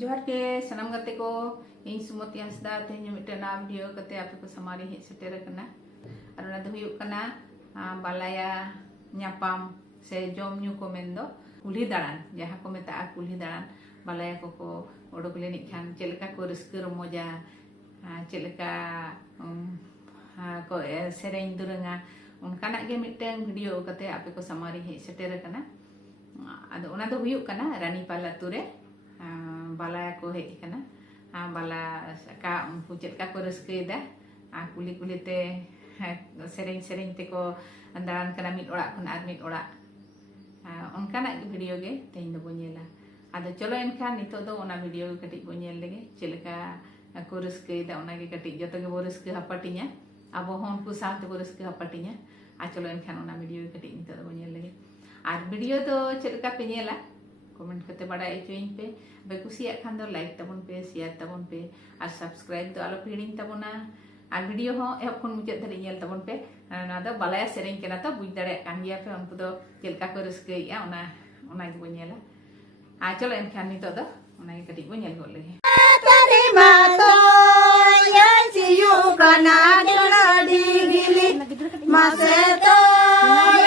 जोहार के सनाम गाते को इन सुमति हंसदा तेज मिट्टे ना वीडियो कते आपे को समारी हेज सेटेर कना और ना दो हुयुग कना बालाया न्यापाम से जम न्यू को मेंदो कुल्ही दाड़ान जहाँ को मेता कुल्ही दाड़ान बालाया को ओडोक लेनि खान चेलका को रस्क रमोजा चेलका को सेरेñ दुरंगा उनकाना गे मिट्टे वीडियो कते आपे को समारी हेज सेटेर कना आदो ओना दो हुयुग कना रानीपाल आतु रे बाला को हेज कना बाला का उनको चेलका को रस्केदा कुली कुली ते सेरेñ सेरेñ ते को दाड़ान कना मिद ओड़ा खन आर मिद ओड़ा उनकाना वीडियो गे तेñ दो बोनेला आदो चलो एनखान नितो दो ओना वीडियो कटिज बो नेल लेगे चेलका को रस्केदा ओना गे कटिज जतो गे बो रस्के हापाटिña आबो हों उनको साथ बो रस्के हापाटिña आ चलो एनखान ओना वीडियो कटिज नितो दो बो नेल लेगे आर वीडियो तो चेलका पे नेला कमेंट करते बड़ा एचोइन पे बे कुसिया खान दो लाइक तबन पे शेयर तबन पे और सब्सक्राइब दो आलो हिड़िñ तबना और वीडियो हो एहब खन मुचाद धरि नेल तबन पे ना दो बालाया सेरेñ केना तो बुझ दाड़े कान गिया पे उनको दो चेलका को रस्केया ओना ओना गे बो नेला आ चलो एनखान नितो दो ओना गे कटिज बो नेल गो लेगे तारे मातो या सियु कना डिगलाडी गिली मासे तो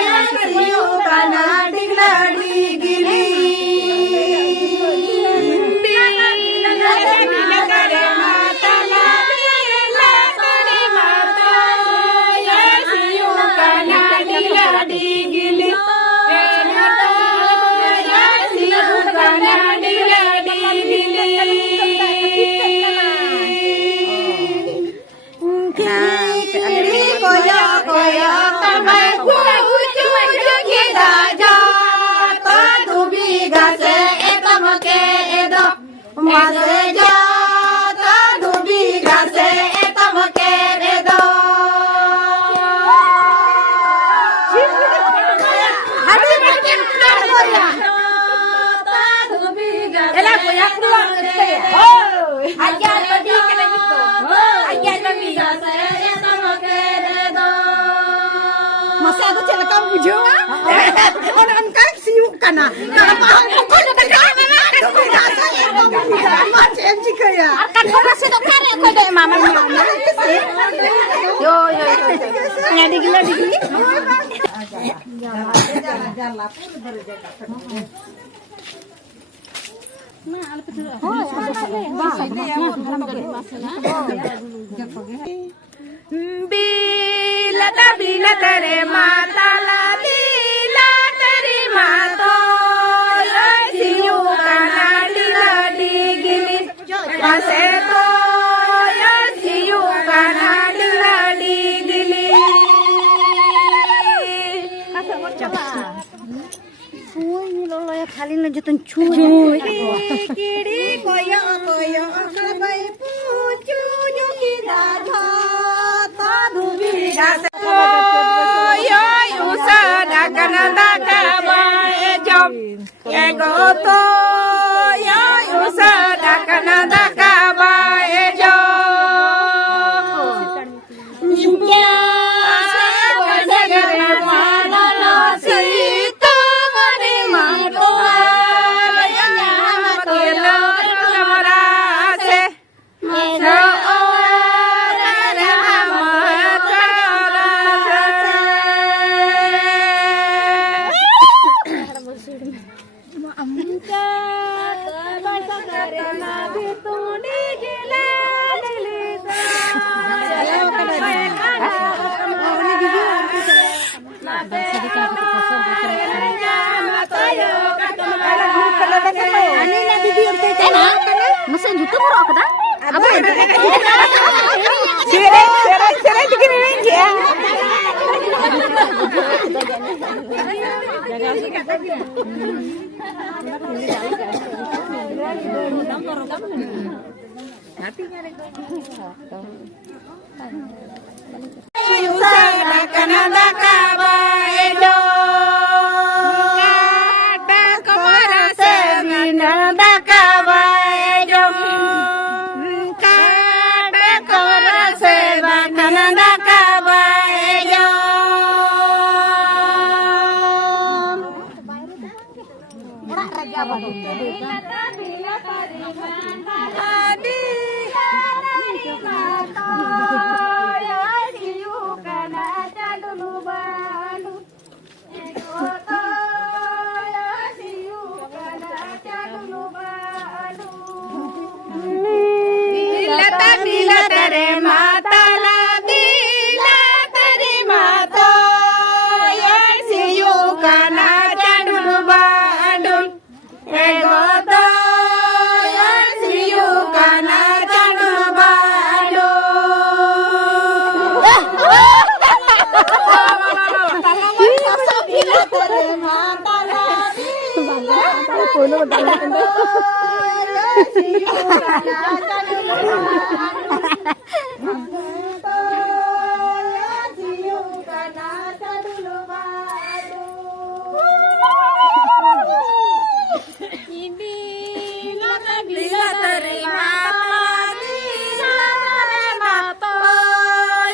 या सियु कना डिगलाडी गिली masa tu celaka bujo orang kan siuk kana kalau paham kok macam jika ya kan kau rasa tu kare kau dek mama yo ngadi gila digili jalan bila tere mata la bila tere mato ya siyu kana dila digili maseto ya siyu kana dila digili ini lo ya kali lo jatuh cuy kiri koyo koyo kabai pucu nyuki dado tadu biga Egoto ya usada kanada kaba ejo Nimya sagare wala lo sita mare mato ya makelo kamara se no Masa juta murah ke dah? Apa yang cerai begini lagi ya. Bila tere matala bila tere mato ya siyu kana jadul badul egoto ya siyu kana jadul badul. Bila tere matala bila terima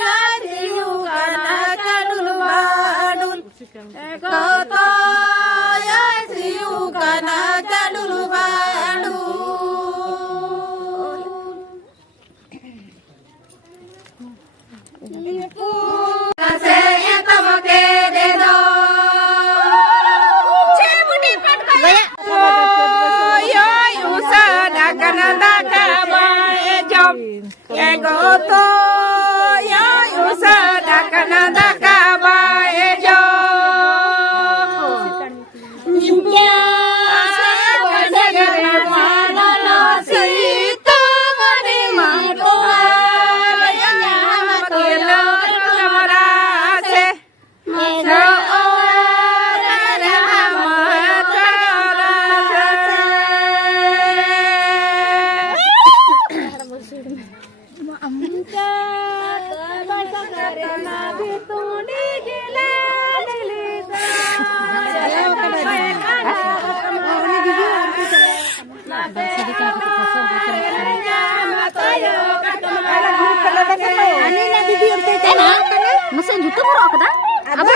ya siyu kana jadul badul ekoto ya siyu kana jadul badul. Egoto ya usada kanada kaba ejo India sagare manala sita mani matoa ya makela kamarase so ora Masih YouTube orang apa dah? Apa?